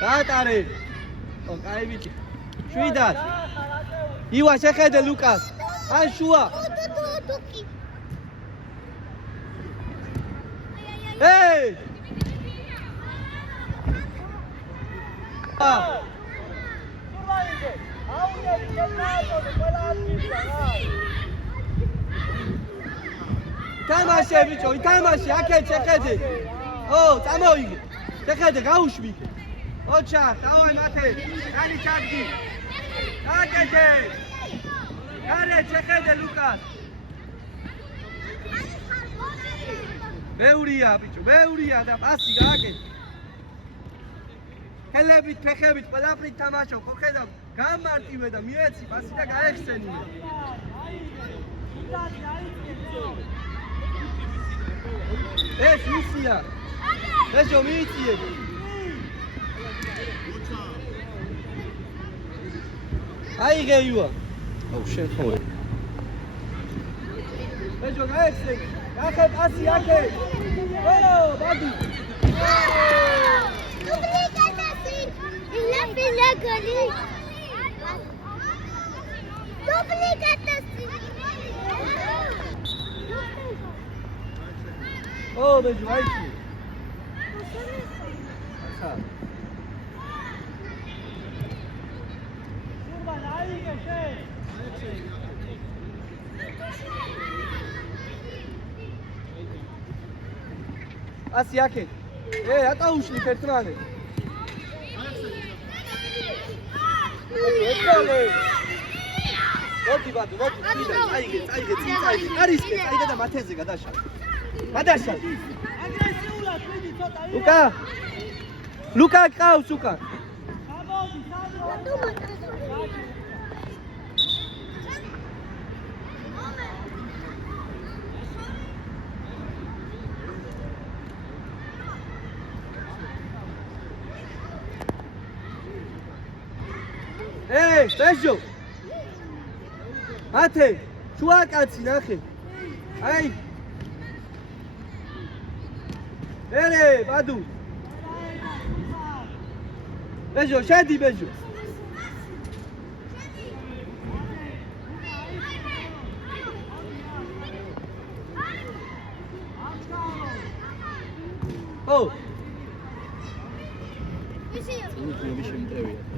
გაატარე. ო, კაი ბიჭი. შვიდად. ივა შეხედე ლუკას. ან შუა. ეი! თამაშე ბიჭო, თამაშე, აქეთ შეხედე. ო, წამოიგე. შეხედე, გაუშვი. ოჩა, დავაი მათე. კანი ჩადგი. აკეთე. გარე შეხედე ლუკას. მეურია ბიჭო, მეურია და პასი გააკეთე. ხელებით, ფეხებით, ყველაფრით თამაშობ, ხო ხედავ, გამარტივე და მიეცი პასი და გაეხსენე. ეს მისია. ეშო მიიწიე. აიღე ივა. აუ შენ ხო. ეშო გაეხსენე. ახე პასი ახე. ო, ბადი. ო, ბეჯო, აიჩი. ახა. სურბან აიღე შენ. ასი აქე. რატო უშლი ერთმანე? მოდი ბადო, მოდი, წაიგე, წაიგე, არისკე, წაიგე და მათეზე გადაშალ. გადაშალ. აგრესიულად მიდი ცოტა. ლუკა ყავს უკან. გამოდი, ეი, ბეჟო. ათე, შუა კაცი ნახე. აი. ერე, ბადუ. ბეჟო, შედი ბეჟო. ო. ისე შემტევია.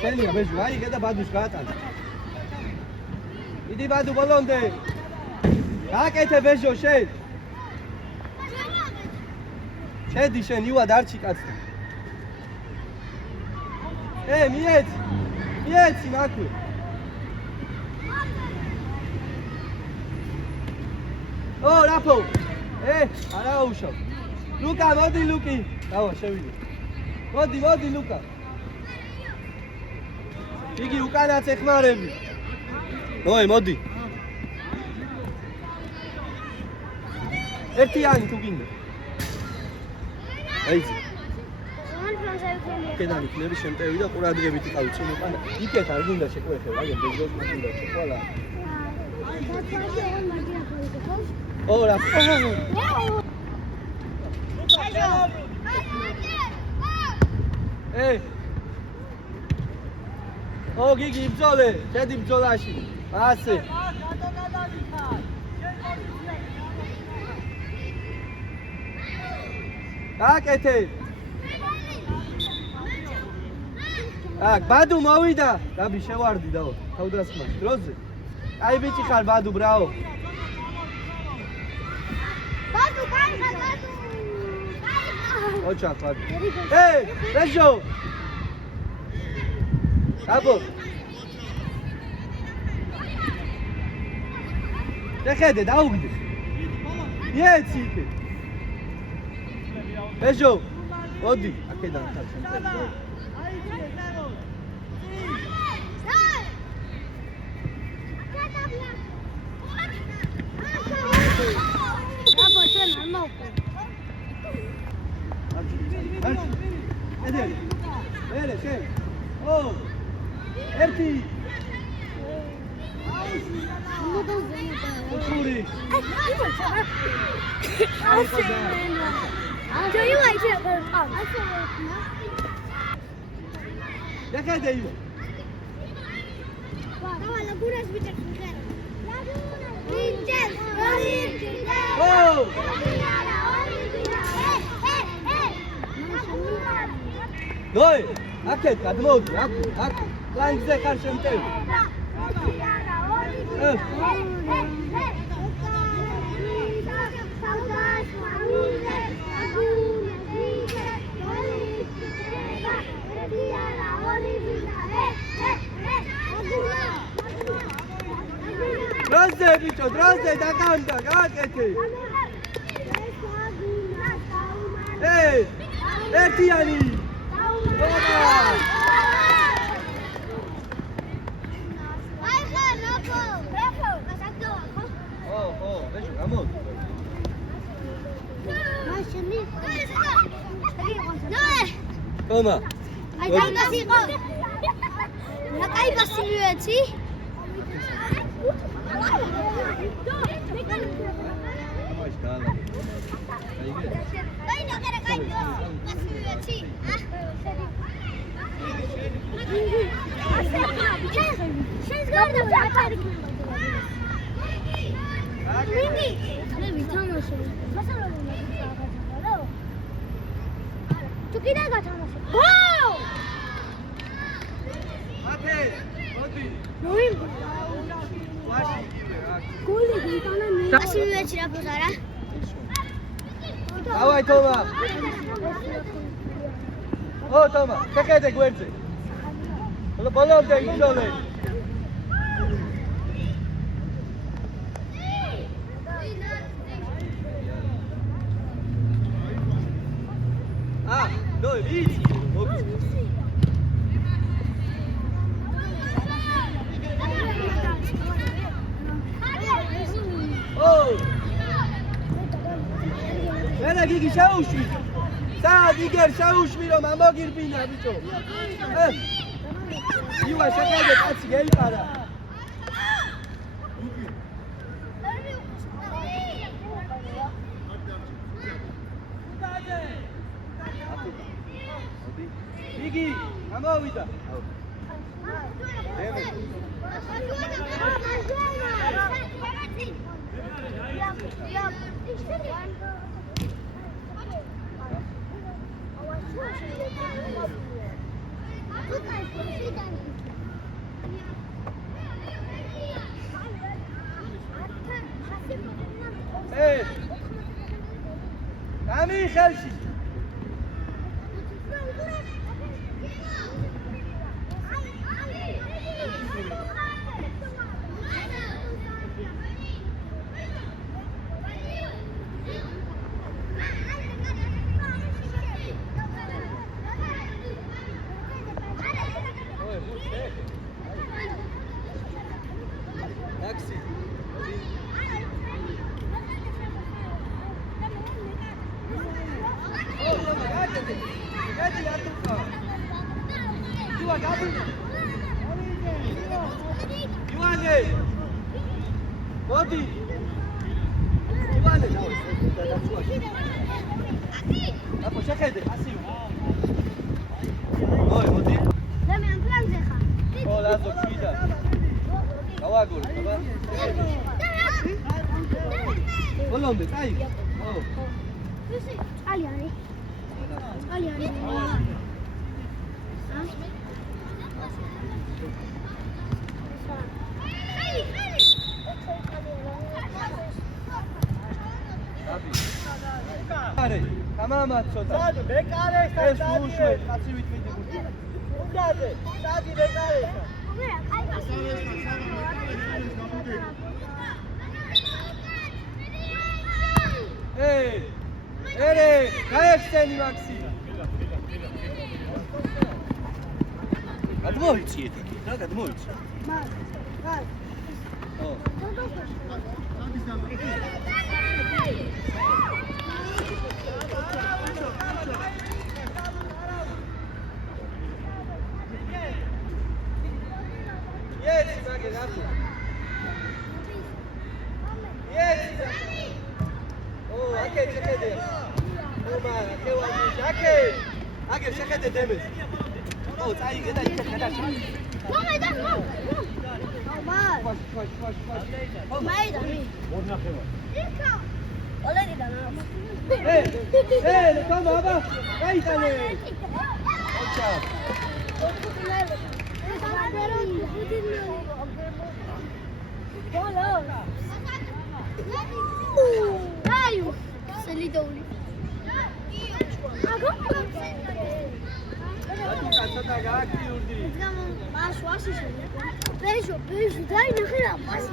შენია ბეჟო, აიღე და ბადუს გაატანე. იდი ბადუ ბოლომდე. გააკეთე ბეჟო შენ. შედი შენ იუად არჩი კაცი. მიეცი მაქვე. ო, რაფო. არა უშავ. ლუკა, მოდი ლუკი. დავა, შევიდე. მოდი ლუკა. იგი უკანაც ეხმარები. ой, მოდი. ერთიანი თუ გინდა. აიძი. კედანი ქნები შემტევი და ყურადღებით იყავი წინ უკან. იქეთ არ გინდა შეკვეხე, აი ბეჟოს მოგინდა შეყვალა. ო, რა. ო, გიგი იბრძოლე, შედი ბრძოლაში. ასე. გააკეთე. აქ ბადუ მოვიდა. გაბი შევარდი დაო. თავდასხმაში დროზე. აი ბიჭი ხარ ბადუ, ბრავო. ბადუ, ბადუ. ოჩა ბადუ. ბეჟო. აბო. შეხედე, დაუგდე. მიეცი იქე. ბეჟო. მოდი, აქედან ხარ. Bene, sì. Oh! Erti! Uçuri. Yakay değil mi? Oh! Doy! Aket, admod, ak. Lan bize karşı mıtayım. Drazde bicho, drazde da kanta, kaketi. Hey! Ertiyani! Baba! Oh, vejo, vamos. Toma. Давай, Тома. О, Тома, какая ты гуэрцы? Баллон ты гуэрцы. А, ну, видите? Mena gigi shaushmi. Saad iger shaushmi ro man mogirbiina bicho. Iwa shakade katsi geipara. Gigi, amovida. Hey! Kami khalshi. Taxi. Ioane! Modi! Ioane! Apo, shakede, asiu. Oi, Modi? Oh, lazo, chida. Kawagul, kaba? Kolombe, tai. Oh. Aliani. Bekare, tamam atsota. Sadi, bekare Es ushme, katsi vitmidi gudi. Sadi, sadi bekare. Hey! Ere, kaesteni Maxi. Admoici je taki, tak? Admoici. O. Jedź, Magię, na to. შეხედე. ნომა, კევანი, აკე. აკე შეხედე დემეს. ო, წაიგე და იქ გადაშა. მომედა, მომ. მომ. მომედა. იქა. ოლეგიდან რა. come აბა, გაიტანე. აჩა. Ai, se li dou-lhe. Agora Să gaki urdi. Baixo, acho isso. Beijo, beijo. Dai, não quero mais.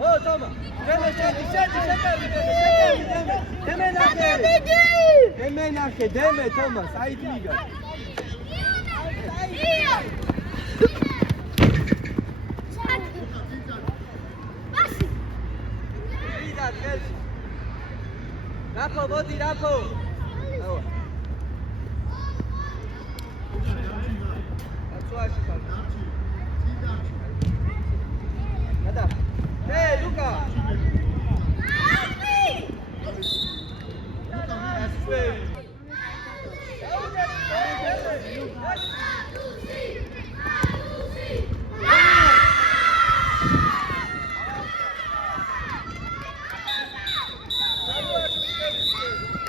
Oh, toma. Deme, deme, toma, Said liga. Rapo, vodi, Rapo. Hey, Luca! That's